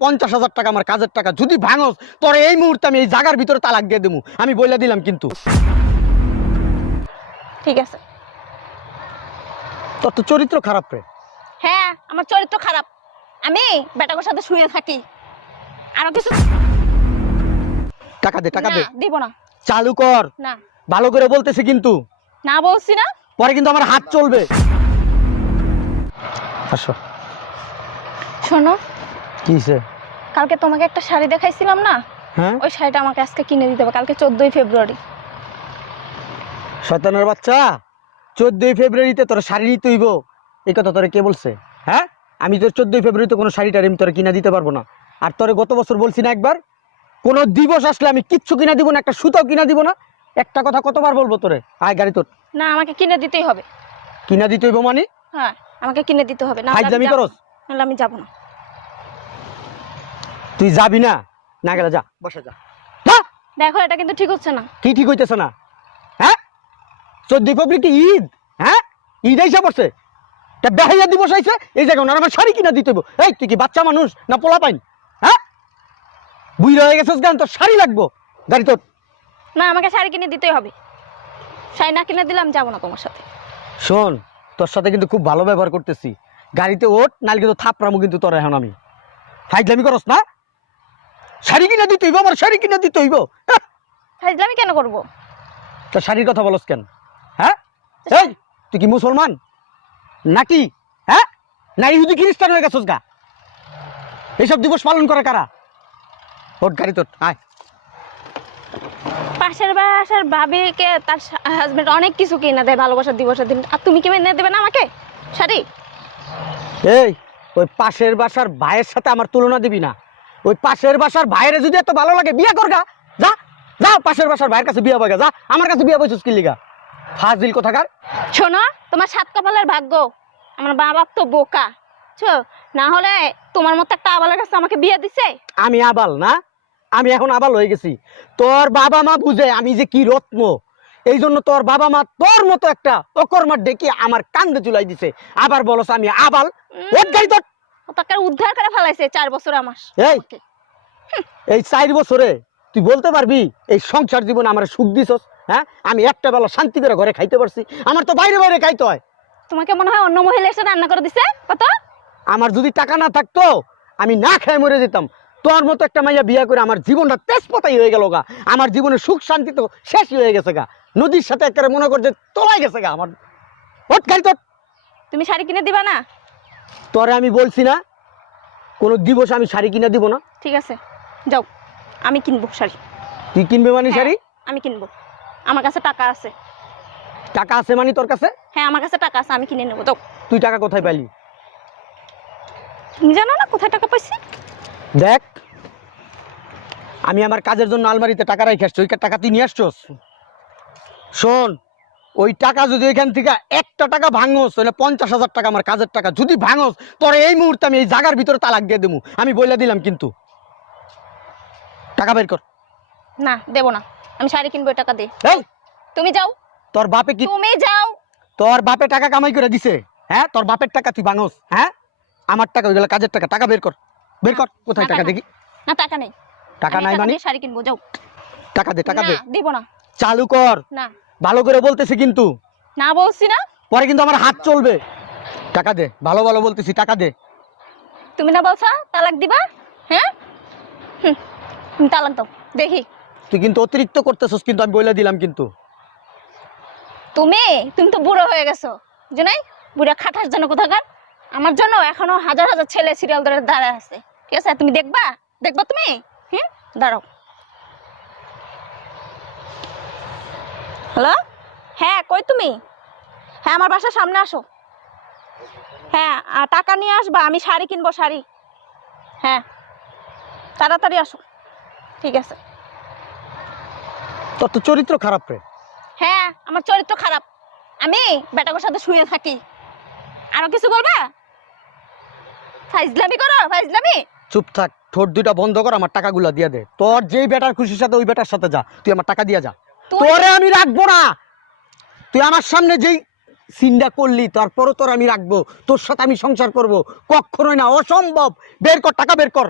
50,000 টাকা আমার কাজের টাকা যদি ভাঙস তোর এই মুহূর্তে আমি এই জায়গার ভিতরে তালাক দিয়ে দেবো, আমি বলে দিলাম কিন্তু। ঠিক আছে। তোর তো চরিত্র খারাপ রে। হ্যাঁ আমার চরিত্র খারাপ, আমি বেটার সাথে শুয়ে থাকি। আরো কিছু টাকা দে, টাকা দে, দিব না। চালু কর। না ভালো করে বলতেছি কিন্তু, না বলছি না, পরে কিন্তু আমার হাত চলবে। আসো। শোনো, কি হইছে? কালকে তোমাকে একটা শাড়ি দেখাইছিলাম না, হ্যাঁ, ওই শাড়িটা আমাকে আজকে কিনে দিতে হবে। কালকে 14ই ফেব্রুয়ারি। শয়তানের বাচ্চা, 14ই ফেব্রুয়ারিতে তোর শাড়ি নিতে হইব এই কথা তোরে কে বলছে? হ্যাঁ, আমি তোর 14ই ফেব্রুয়ারিতে কোনো শাড়িটার আমি তোরে কিনা দিতে পারবো না। আর তোরে গত বছর বলছি না একবার, কোনো দিবস আসলে আমি কিচ্ছু কিনা দিব না, একটা সুতাও কিনা দিব না। একটা কথা কতবার বলবো তোরে? আয় গাড়ি তোর। না আমাকে কিনে দিতেই হবে। কিনা দিতে হইব মানে? হ্যাঁ আমাকে কিনে দিতে হবে, না ফাইজলামি করস? নাহলে আমি যাব না। তুই যাবি না? না গেলে যা, বসে যা। দেখো এটা কিন্তু ঠিক হচ্ছে না। কি ঠিক হইতেছে না? হ্যাঁ, 14ই ফেব্রুয়ারি কি ঈদ? হ্যাঁ, ঈদ আইসা পড়ছে, তা বেহাইয়া দিবস আইছে, এই জায়গায় ওনার আমার শাড়ি কিনা দিতে হইব। এই তুই কি বাচ্চা মানুষ না পোলা পাইন? হ্যাঁ, বুইরা হয়ে গেছিস গান, তোর শাড়ি লাগবো। গাড়ি তোর। না আমাকে শাড়ি কিনে দিতেই হবে, শাড়ি না কিনে দিলে আমি যাবো না তোমার সাথে। শোন, তোর সাথে কিন্তু খুব ভালো ব্যবহার করতেছি, গাড়িতে ওঠ, নাহলে কিন্তু থাপড়ামু কিন্তু তোর এখন আমি। ফাইজলামি করস না? শাড়ি কিনা দিতে হইব, আমার শাড়ি কিনা দিতে হইব। ফাইজলামি কেন করবো? তোর শাড়ির কথা বলস কেন? হ্যাঁ, এই তুই কি মুসলমান নাকি? হ্যাঁ, না ইহুদি খ্রিস্টান হয়ে গেছিস গা? এইসব দিবস পালন করে কারা? ওঠ গাড়ি তোর, আয়। পাশের বাসার ভাবিকে তার হাজবেন্ড অনেক কিছু কিনে দেয় ভালোবাসার দিবসের দিন, আর তুমি কি কিনে দেবে না আমাকে শাড়ি? এই ওই পাশের বাসার ভাইয়ের সাথে আমার তুলনা দিবি না। ওই পাশের বাসার ভাইয়ের যদি এত ভালো লাগে বিয়ে করগা, যা যা পাশের বাসার ভাইয়ের কাছে বিয়ে বইগা, যা আমার কাছে বিয়ে বইছিস কি লিগা? ফাজিল কোথাকার। শোনো, তোমার সাত কপালের ভাগ্য, আমার মা বাপ তো বোকা, না হলে তোমার মতো একটা আবালের কাছে আমাকে বিয়ে দিছে। আমি আবাল না? আমি এখন আবাল হয়ে গেছি। তোর বাবা মা বুঝে আমি যে কি রত্ন, এই জন্য তোর বাবা মা তোর মতো একটা অকর্মার ডেকে আমার কান্দে চুলাই দিছে, আবার বলস আমি আবাল। ওঠ গাড়ি তোর। তাকে উদ্ধার করে ফেলাইছে 4 বছর আমার। এই 4 বছরে তুই বলতে পারবি এই সংসার জীবনে আমার সুখ দিছস? হ্যাঁ, আমি একটা বেলা শান্তি করে ঘরে খাইতে পারছি, আমার তো বাইরে বাইরে খাইতে হয়। তোমাকে মনে হয় অন্য মহিলা এসে রান্না করে দিছে কত? আমার যদি টাকা না থাকতো আমি না খেয়ে মরে যেতাম। তোর মতো একটা মাইয়া বিয়া করে আমার জীবনটা তেজপাতাই হয়ে গেল গা। আমার জীবনে সুখ শান্তি তো শেষই হয়ে গেছে গা, নদীর সাথে একেবারে মনে কর যে তোলাই গেছে গা আমার। ওঠ গাড়ি তোর। তুমি শাড়ি কিনে দিবা না? তোরে আমি বলছি না কোনো দিবস আমি শাড়ি কিনে দিব না। ঠিক আছে যাও, আমি কিনবো শাড়ি। তুই কিনবে মানে শাড়ি? আমি কিনবো, আমার কাছে টাকা আছে। টাকা আছে মানে তোর কাছে? হ্যাঁ আমার কাছে টাকা আছে, আমি কিনে নেবো। যাও। তুই টাকা কোথায় পাইলি? তুমি জানো না কোথায় টাকা পাইছি? দেখ, আমি আমার কাজের জন্য আলমারিতে টাকা রাখি আসছি, ওই টাকা তুই নিয়ে আসছস। শোন, ওই টাকা যদি এখান থেকে একটা টাকা ভাঙস, তাহলে 50,000 টাকা আমার কাজের টাকা যদি ভাঙস তোর এই মুহূর্তে আমি এই জায়গার ভিতরে তালাক দিয়ে দেবো, আমি বলে দিলাম কিন্তু। টাকা বের কর। না দেবো না, আমি শাড়ি কিনবো, টাকা দে। এই তুমি যাও। তোর বাপে কি? তুমি যাও। তোর বাপে টাকা কামাই করে দিছে? হ্যাঁ, তোর বাপের টাকা তুই ভাঙস? হ্যাঁ, আমার টাকা ওইগুলো কাজের টাকা, টাকা বের কর, বের কর। কোথায় টাকা দেখি? না টাকা নেই। টাকা নাই মানে? শাড়ি কিনবো, যাও। টাকা দে, টাকা দে। দিব না। চালু কর। না ভালো করে বলতেছি কিন্তু, না বলছি না, পরে কিন্তু আমার হাত চলবে। টাকা দে, ভালো ভালো বলতেছি, টাকা দে। তুমি না বলছো তালাক দিবা? হ্যাঁ, তুমি তালাক দাও দেখি। তুই কিন্তু অতিরিক্ত করতেছস কিন্তু, আমি বলে দিলাম কিন্তু। তুমি তুমি তো বুড়ো হয়ে গেছো, জানাই বুড়া খাটার জন্য কোথাকার। আমার জন্য এখনো হাজার হাজার ছেলে সিরিয়াল ধরে দাঁড়ায় আছে, ঠিক আছে? তুমি দেখবা, দেখবা তুমি। দাঁড়াও। হ্যালো, হ্যাঁ কই তুমি? হ্যাঁ আমার বাসার সামনে আসো। হ্যাঁ টাকা নিয়ে আসবা, আমি শাড়ি কিনবো, শাড়ি। হ্যাঁ তাড়াতাড়ি আসো। ঠিক আছে। তোর তো চরিত্র খারাপ রে। হ্যাঁ আমার চরিত্র খারাপ, আমি বেটার সাথে শুয়ে থাকি। আরো কিছু বলবা? ফাইজলামি করো, ফাইজলামি। চুপ থাক, ঠোঁট দুইটা বন্ধ কর, আমার টাকাগুলো দিয়ে দে। তোর যেই বেটার খুশির সাথে ওই বেটার সাথে যা, তুই আমার টাকা দিয়ে যা। তোরে আমি রাখবো না। তুই আমার সামনে যেই সিনটা করলি তারপরও তোর আমি রাখবো, তোর সাথে আমি সংসার করব, কখনোই না, অসম্ভব। বের কর টাকা, বের কর।